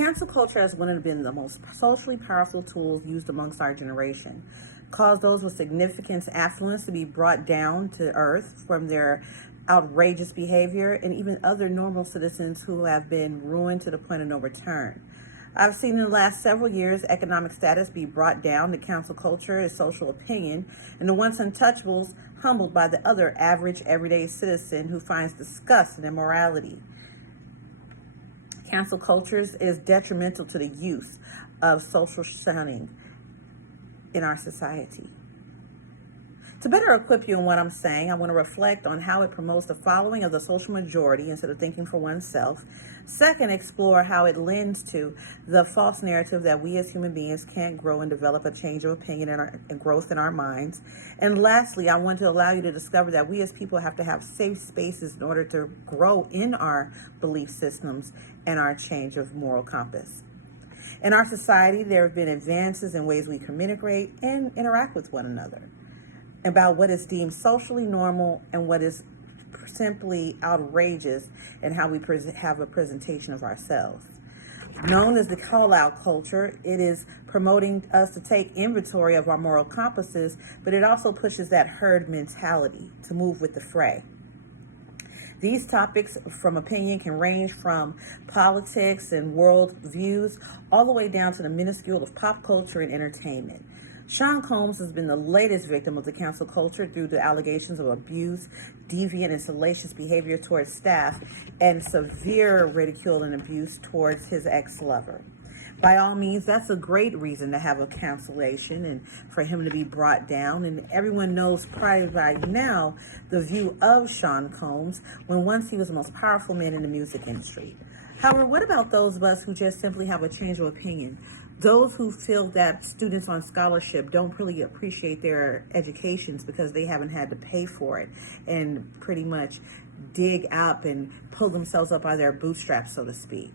Cancel culture has one of been the most socially powerful tools used amongst our generation. Caused those with significant affluence to be brought down to earth from their outrageous behavior, and even other normal citizens who have been ruined to the point of no return. I've seen in the last several years economic status be brought down to cancel culture as social opinion, and the once untouchables humbled by the other average everyday citizen who finds disgust in immorality. Cancel culture is detrimental to the use of social shunning in our society. To better equip you in what I'm saying, I want to reflect on how it promotes the following of the social majority instead of thinking for oneself. Second, explore how it lends to the false narrative that we as human beings can't grow and develop a change of opinion and growth in our minds. And lastly, I want to allow you to discover that we as people have to have safe spaces in order to grow in our belief systems and our change of moral compass. In our society, there have been advances in ways we communicate and interact with one another, about what is deemed socially normal and what is simply outrageous, and how we have a presentation of ourselves. Known as the call-out culture, it is promoting us to take inventory of our moral compasses, but it also pushes that herd mentality to move with the fray. These topics from opinion can range from politics and world views all the way down to the minuscule of pop culture and entertainment. Sean Combs has been the latest victim of the cancel culture through the allegations of abuse, deviant and salacious behavior towards staff, and severe ridicule and abuse towards his ex-lover. By all means, that's a great reason to have a cancellation and for him to be brought down. And everyone knows probably by now the view of Sean Combs when once he was the most powerful man in the music industry. However, what about those of us who just simply have a change of opinion? Those who feel that students on scholarship don't really appreciate their educations because they haven't had to pay for it and pretty much dig up and pull themselves up by their bootstraps, so to speak.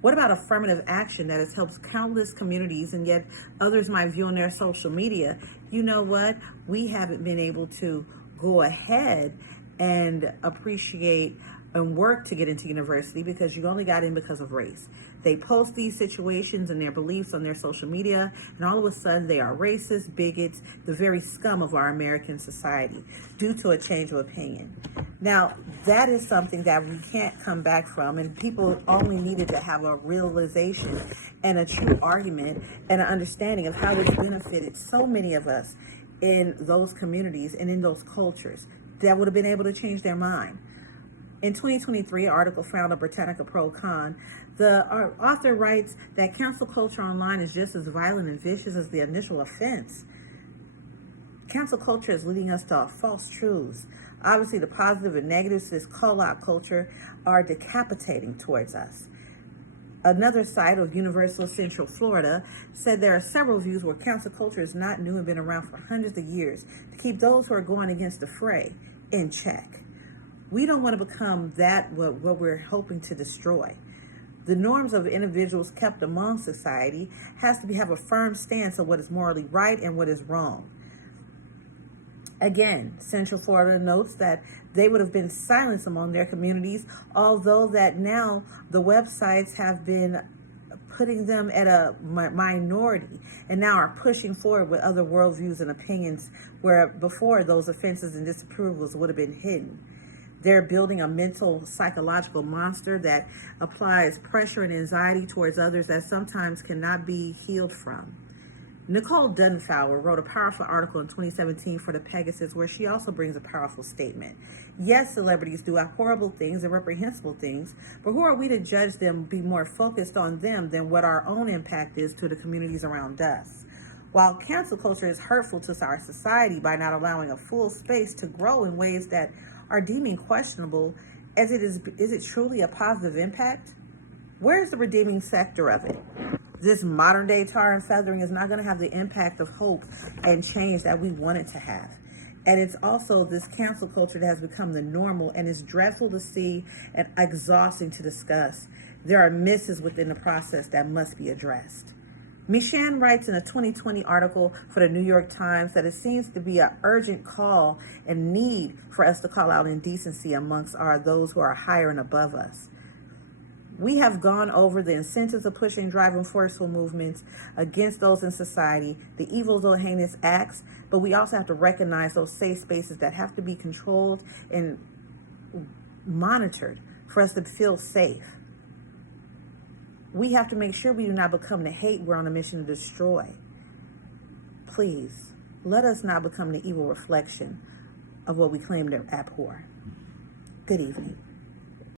What about affirmative action that has helped countless communities, and yet others might view on their social media, you know what, we haven't been able to go ahead and appreciate and work to get into university because you only got in because of race. They post these situations and their beliefs on their social media, and all of a sudden they are racist, bigots, the very scum of our American society due to a change of opinion. Now, that is something that we can't come back from, and people only needed to have a realization and a true argument and an understanding of how this benefited so many of us in those communities and in those cultures that would have been able to change their mind. In 2023, an article found on Britannica Pro Con, the author writes that cancel culture online is just as violent and vicious as the initial offense. Cancel culture is leading us to false truths. Obviously, the positive and negatives to this call-out culture are decapitating towards us. Another site of Universal Central Florida said there are several views where cancel culture is not new and been around for hundreds of years to keep those who are going against the fray in check. We don't want to become that what we're hoping to destroy. The norms of individuals kept among society has to have a firm stance on what is morally right and what is wrong. Again, Central Florida notes that they would have been silenced among their communities, although that now the websites have been putting them at a minority and now are pushing forward with other worldviews and opinions where before those offenses and disapprovals would have been hidden. They're building a mental, psychological monster that applies pressure and anxiety towards others that sometimes cannot be healed from. Nicole Dunfowler wrote a powerful article in 2017 for the Pegasus where she also brings a powerful statement. Yes, celebrities do horrible things and reprehensible things, but who are we to judge them, be more focused on them than what our own impact is to the communities around us? While cancel culture is hurtful to our society by not allowing a full space to grow in ways that are deeming questionable, as it is it truly a positive impact? Where's the redeeming sector of it? This modern day tar and feathering is not going to have the impact of hope and change that we want it to have. And it's also this cancel culture that has become the normal, and it's dreadful to see and exhausting to discuss. There are misses within the process that must be addressed. Michan writes in a 2020 article for the New York Times that it seems to be an urgent call and need for us to call out indecency amongst those who are higher and above us. We have gone over the incentives of pushing, driving forceful movements against those in society, the evils of heinous acts, but we also have to recognize those safe spaces that have to be controlled and monitored for us to feel safe. We have to make sure we do not become the hate we're on a mission to destroy. Please, let us not become the evil reflection of what we claim to abhor. Good evening.